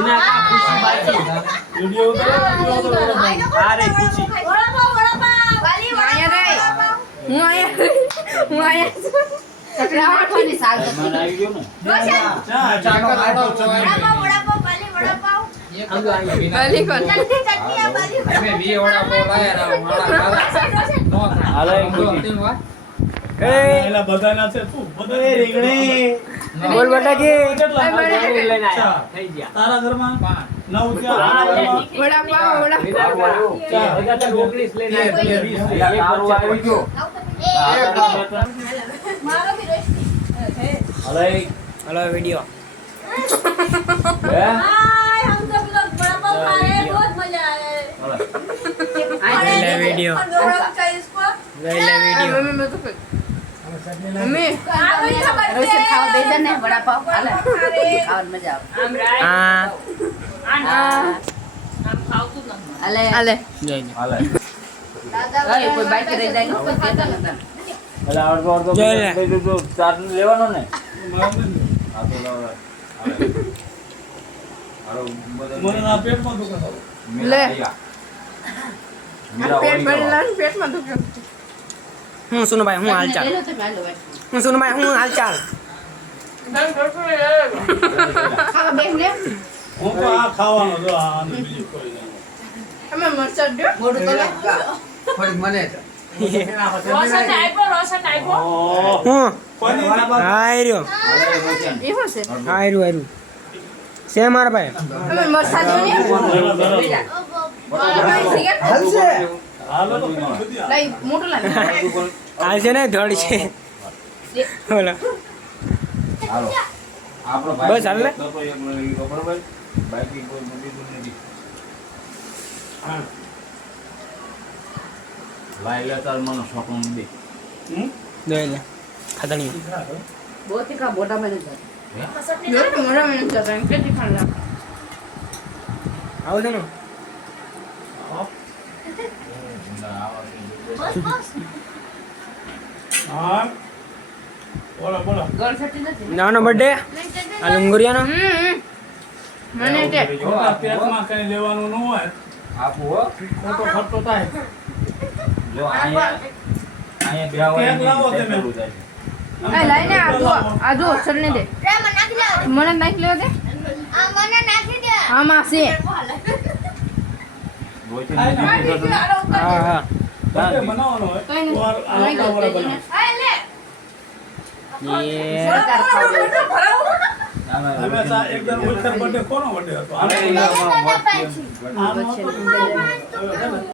बिना का खुशी बाजी वीडियो उतारो अरे खुशी હું આયા ચકડાવાઠોની સાલ मन आई गयो ने ચાનો આડો ચોય બલી કોણ અમે વી ઓડા બોલાયા નો હાલે એ એલા બધાના છે તું બધા એ રીંગણી બોલ બેટા કે કેટલા લઈને આયા થઈ ગયા તારા ઘરમાં 9 વડાપાવ બધા તો 19 લઈને આયા 20 આવી ગયો મારો ભી રોશની હાલે હાલો વિડિયો હે हाय हम सब लोग बड़ा पाव खा रहे हैं बहुत मजा आया है वीडियो इसको મમ્મી મેં તો મમ્મી रोशन ખાવ દે દે ને વડાપાવ હાલે ખાવાની મજા આવે હાલે હાલે કોઈ બાઈક રહી જાય કોઈ દેતા નતા એટલે આવડતો તો ચાર લેવાનો ને હા તો લાવ હાલો મને ના પેટમાં દુખે લે. મીરા પેટ ઓળી ભરેલા પેટમાં દુખે હું સુનભાઈ હું હાલચાલ હું સુનભાઈ હું હાલચાલ ખાવા બેસ લે હું તો આ ખાવાનો જો આ બીજું કોઈ નહીં અમે મરચાં દે થોડી મને रोशन आइपो હું કોની હાય રહ્યો એ શું છે હાય રહ્યું છે મારા ભાઈ અમે મરચાં દે હાલો તો બધી લઈ મોટું લાગે હાલ છે ને ધડ છે બોલો હાલો આપણો બસ હાલ ને. તો એક લઈ ગયો બરોબર બાકી કોઈ બીજું નથી લાઈ લે તાર મને સોકણ દે દે લે ખતણી बहुत ही का मोटा मैंने હે मोटा मैंने जाता है कितनी खाना આવો છે ને હા બોલો બોલો ગોળ છટી નથી નાનો બર્થડે આ લંગુરિયાનો મને તે મોટા પેટમાં કઈ લેવાનું ન હોય આપો હો ખોટો ખર્ચો થાય જો અહીંયા બ્યાવ કેક લાવો તમે. એ લઈને આદુ ચટણી દે रे मन नाखी दे મને નાખી લેવા દે आ मन नाखी दे આમાં છે હા હા બર્થડે બનાવવાનો હોય કઈ નહીં. તો આ આપણા વાળા બનાવો. आए ले ये તમે સા એકદમ ઓછર બર્થડે કોનો બર્થડે હતો અરે આનો હતો?